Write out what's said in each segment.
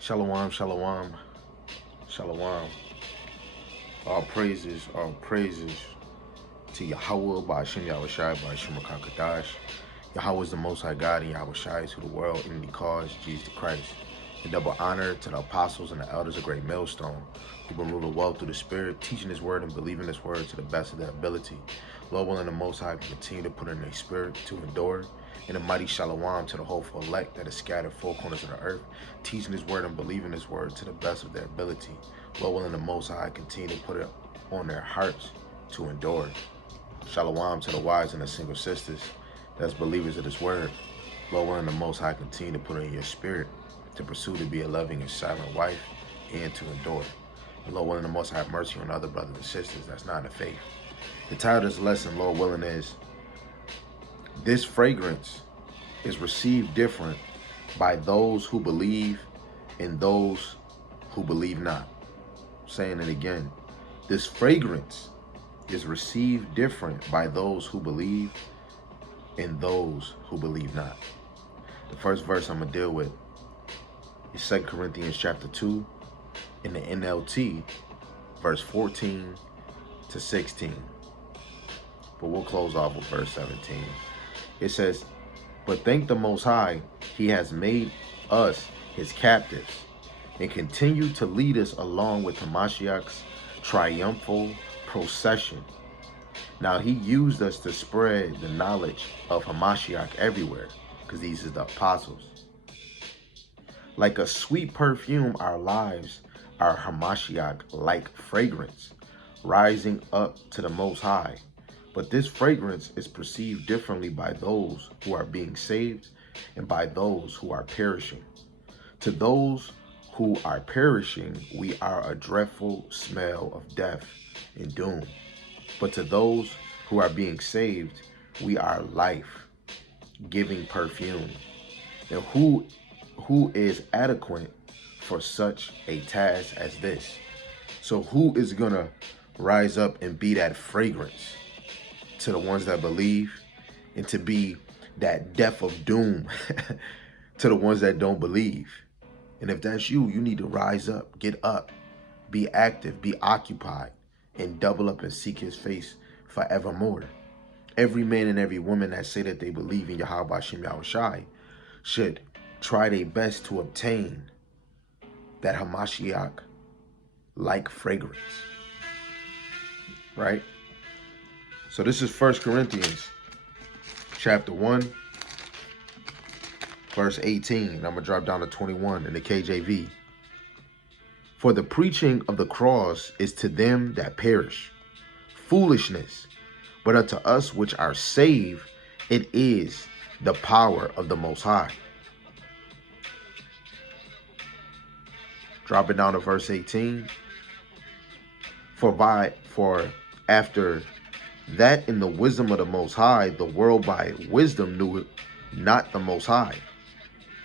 Shalom, shalom, shalom. All praises to Yahweh by Hashem Yahushai by Hashem Kadash. Yahweh is the Most High God, and Yahushai is who the world inwardly calls Jesus Christ. And double honor to the apostles and the elders of Great Millstone, who been ruled well through the Spirit, teaching His word and believing His word to the best of their ability. Lord willing, the Most High can continue to put in their spirit to endure. And a mighty shalom to the hopeful elect that is scattered four corners of the earth, teaching His word and believing His word to the best of their ability. Lord willing, the Most High continue to put it on their hearts to endure. Shalom to the wives and the single sisters that's believers of this word. Lord willing, the Most High continue to put it in your spirit to pursue to be a loving and silent wife and to endure. And Lord willing, the Most High have mercy on other brothers and sisters that's not in the faith. The title of this lesson, Lord willing, is this fragrance is received different by those who believe and those who believe not. I'm saying it again. This fragrance is received different by those who believe and those who believe not. The first verse I'm going to deal with is 2 Corinthians chapter 2 in the NLT, verse 14 to 16. But we'll close off with verse 17. It says, "But thank the Most High, He has made us His captives and continue to lead us along with Hamashiach's triumphal procession. Now He used us to spread the knowledge of Hamashiach everywhere," because these are the apostles. "Like a sweet perfume, our lives are Hamashiach-like fragrance, rising up to the Most High. But this fragrance is perceived differently by those who are being saved and by those who are perishing. To those who are perishing, we are a dreadful smell of death and doom. But to those who are being saved, we are life-giving perfume. And who is adequate for such a task as this?" So who is going to rise up and be that fragrance to the ones that believe, and to be that death of doom to the ones that don't believe? And if that's you, you need to rise up, get up, be active, be occupied, and double up and seek His face forevermore. Every man and every woman that say that they believe in Yahweh Hashem Yahushai should try their best to obtain that Hamashiach-like fragrance, right? So this is 1 Corinthians chapter 1, verse 18. And I'm going to drop down to 21 in the KJV. "For the preaching of the cross is to them that perish foolishness, but unto us which are saved, it is the power of the Most High." Drop it down to verse 18. For after that in the wisdom of the Most High, the world by wisdom knew not the Most High.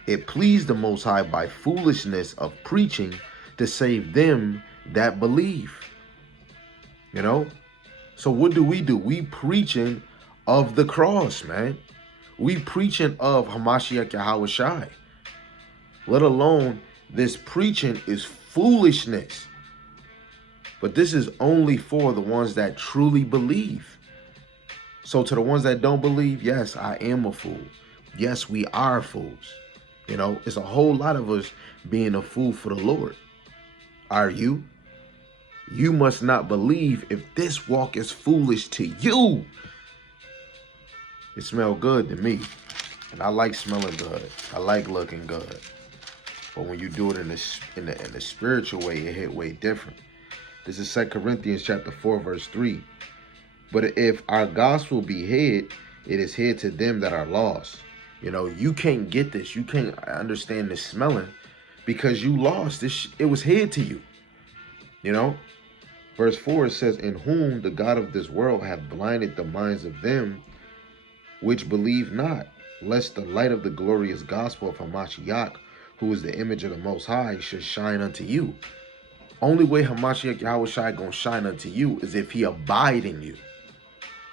It pleased the Most High by foolishness of preaching to save them that believe. You know? So what do? We preaching of the cross, man. We preaching of Hamashiach Yahushai. Let alone this preaching is foolishness. But this is only for the ones that truly believe. So to the ones that don't believe, yes, I am a fool. Yes, we are fools. You know, it's a whole lot of us being a fool for the Lord. Are you? You must not believe if this walk is foolish to you. It smells good to me. And I like smelling good. I like looking good. But when you do it in the spiritual way, it hit way different. This is 2 Corinthians chapter 4, verse 3. "But if our gospel be hid, it is hid to them that are lost." You know, you can't get this. You can't understand this smelling because you lost this. It was hid to you. You know, verse 4, it says, "In whom the God of this world hath blinded the minds of them which believe not, lest the light of the glorious gospel of Hamashiach, who is the image of the Most High, should shine unto you." Only way Hamashiach Yahushai gonna shine unto you is if He abide in you.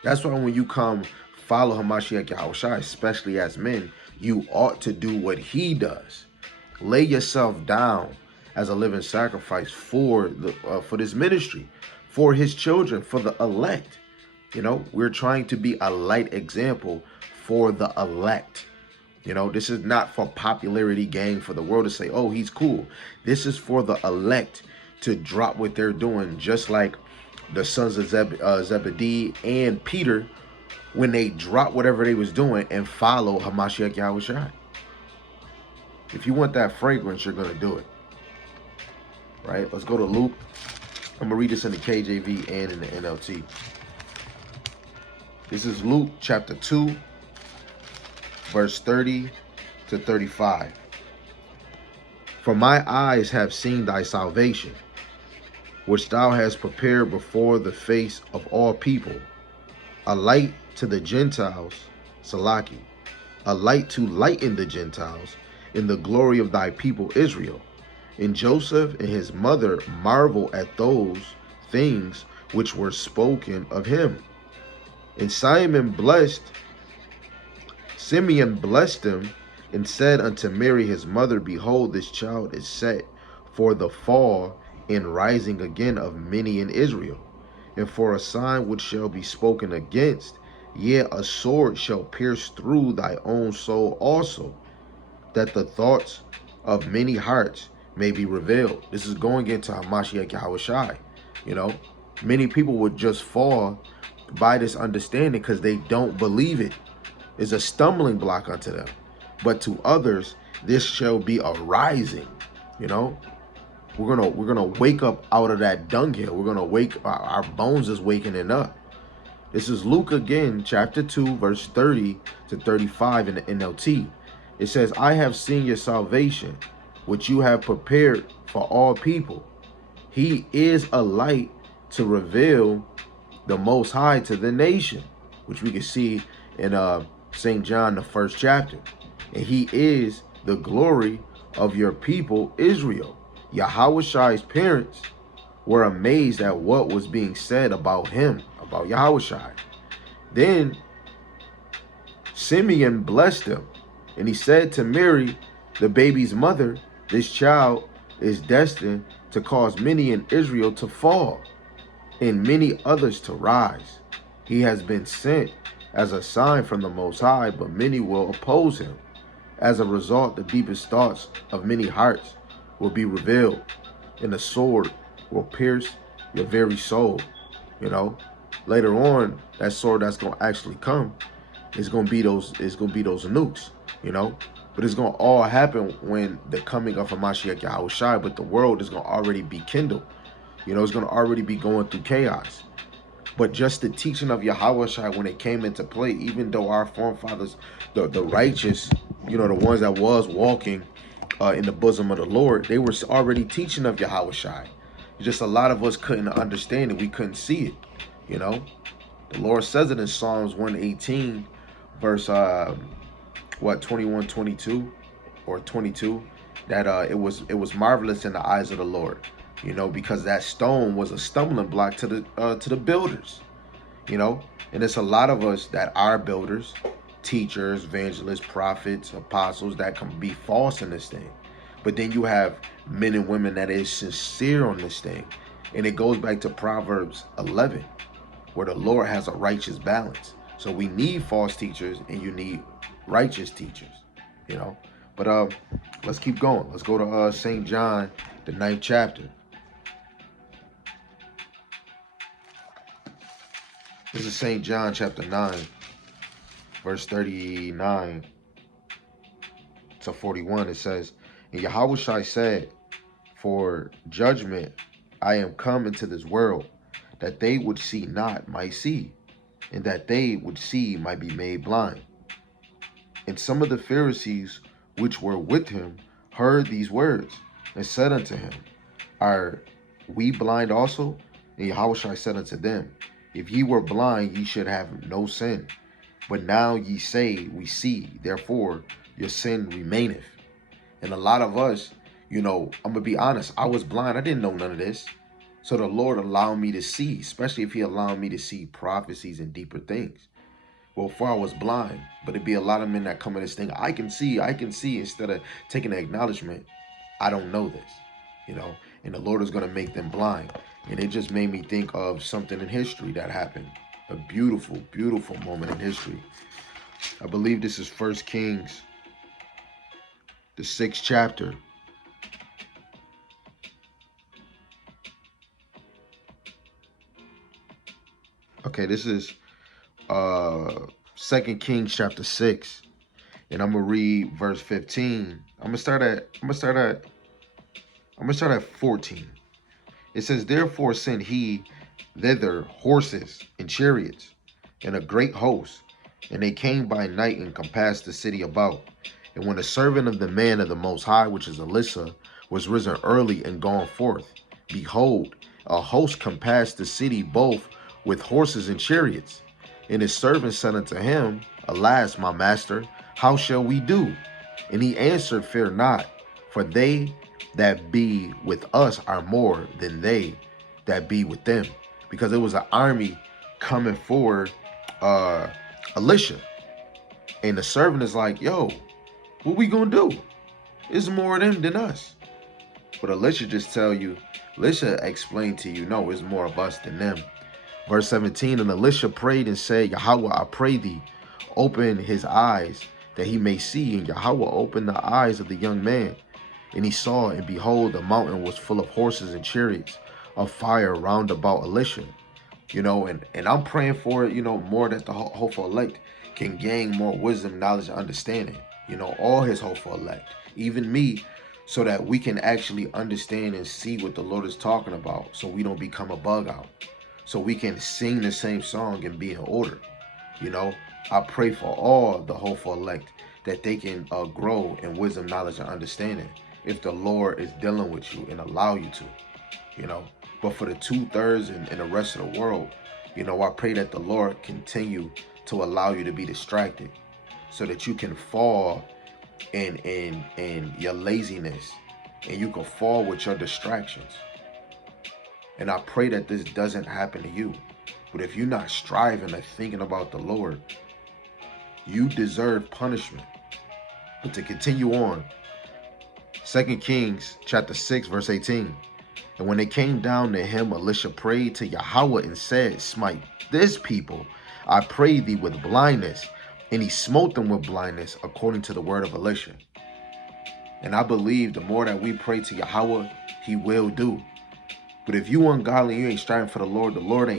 That's why when you come follow Hamashiach Yahushai, especially as men, you ought to do what He does. Lay yourself down as a living sacrifice for this ministry, for his children, for the elect. You know, we're trying to be a light example for the elect. You know, this is not for popularity gain for the world to say, oh, he's cool. This is for the elect to drop what they're doing, just like the sons of Zebedee and Peter, when they dropped whatever they was doing and follow Hamashiach Yahushua. If you want that fragrance, you're going to do it. Right? Let's go to Luke. I'm going to read this in the KJV and in the NLT. This is Luke chapter 2, verse 30 to 35. For my eyes have seen thy salvation, which thou hast prepared before the face of all people, a light to the Gentiles, Salaki, a light to lighten the Gentiles in the glory of thy people Israel. And Joseph and his mother marvel at those things which were spoken of him. And Simeon blessed him and said unto Mary his mother, Behold, this child is set for the fall and rising again of many in Israel, and for a sign which shall be spoken against, yea, a sword shall pierce through thy own soul also, that the thoughts of many hearts may be revealed. This is going into Hamashiach Yahushai. You know, many people would just fall by this understanding because they don't believe it. It's a stumbling block unto them. But to others, this shall be a rising. You know, we're gonna wake up out of that dunghill. We're gonna wake, our bones is wakening up. This is Luke again, chapter 2, verse 30 to 35 in the NLT. It says, I have seen your salvation, which you have prepared for all people. He is a light to reveal the Most High to the nation, which we can see in St. John, the 1st chapter. And he is the glory of your people, Israel. Yahushai's parents were amazed at what was being said about him, about Yahushai. Then Simeon blessed him, and he said to Mary, the baby's mother, this child is destined to cause many in Israel to fall, and many others to rise. He has been sent as a sign from the Most High, but many will oppose him. As a result, the deepest thoughts of many hearts will be revealed, and the sword will pierce your very soul. You know, later on, that sword that's gonna actually come is gonna be those nukes. You know, but it's gonna all happen when the coming of Hamashiach Yahushai. But the world is gonna already be kindled. You know, it's gonna already be going through chaos. But just the teaching of Yahushai when it came into play, even though our forefathers, the righteous, you know, the ones that was walking in the bosom of the Lord, they were already teaching of Yahushai. Just a lot of us couldn't understand it. We couldn't see it. You know, the Lord says it in Psalms 118, verse 21, 22 or 22, that it was marvelous in the eyes of the Lord. You know, because that stone was a stumbling block to the builders. You know, and it's a lot of us that are builders, teachers, evangelists, prophets, apostles that can be false in this thing. But then you have men and women that is sincere on this thing. And it goes back to Proverbs 11, where the Lord has a righteous balance. So we need false teachers and you need righteous teachers, you know. But let's keep going. Let's go to St. John, the 9th chapter. This is St. John chapter 9, verse 39 to 41. It says, and Yahushua said, for judgment I am come into this world, that they would see not might see, and that they would see might be made blind. And some of the Pharisees which were with him heard these words, and said unto him, are we blind also? And Yahushua said unto them, if ye were blind, ye should have no sin. But now ye say, we see, therefore your sin remaineth. And a lot of us, you know, I'm going to be honest, I was blind. I didn't know none of this. So the Lord allowed me to see, especially if he allowed me to see prophecies and deeper things. Well, before I was blind, but it'd be a lot of men that come in this thing. I can see, instead of taking the acknowledgement, I don't know this, you know, and the Lord is going to make them blind. And it just made me think of something in history that happened. A beautiful, beautiful moment in history. I believe this is First Kings, the 6th chapter. Okay, this is 2 Kings chapter 6. And I'm gonna read verse 15. I'm gonna start at 14. It says, "Therefore sent he thither horses and chariots and a great host, and they came by night and compassed the city about. And when the servant of the man of the Most High, which is Elisha, was risen early and gone forth, behold, a host compassed the city both with horses and chariots. And his servant said unto him, Alas, my master, how shall we do? And he answered, Fear not, for they that be with us are more than they that be with them." Because it was an army coming for Elisha. And the servant is like, yo, what we gonna do? It's more of them than us. But Elisha just tell you, Elisha explained to you, no, it's more of us than them. Verse 17, and Elisha prayed and said, Yahweh, I pray thee, open his eyes that he may see. And Yahweh opened the eyes of the young man. And he saw, and behold, the mountain was full of horses and chariots of fire round about Elisha. You know, and I'm praying for it, you know, more that the hopeful elect can gain more wisdom, knowledge, and understanding. You know, all his hopeful elect, even me, so that we can actually understand and see what the Lord is talking about, so we don't become a bug out, so we can sing the same song and be in order. You know, I pray for all the hopeful elect that they can grow in wisdom, knowledge, and understanding if the Lord is dealing with you and allow you to, you know. But for the 2/3 and the rest of the world, you know, I pray that the Lord continue to allow you to be distracted so that you can fall in your laziness and you can fall with your distractions. And I pray that this doesn't happen to you. But if you're not striving or thinking about the Lord, you deserve punishment. But to continue on, 2 Kings chapter 6, verse 18. And when they came down to him, Elisha prayed to Yahweh and said, Smite this people, I pray thee, with blindness. And he smote them with blindness according to the word of Elisha. And I believe the more that we pray to Yahweh, he will do. But if you ungodly, you ain't striving for the Lord ain't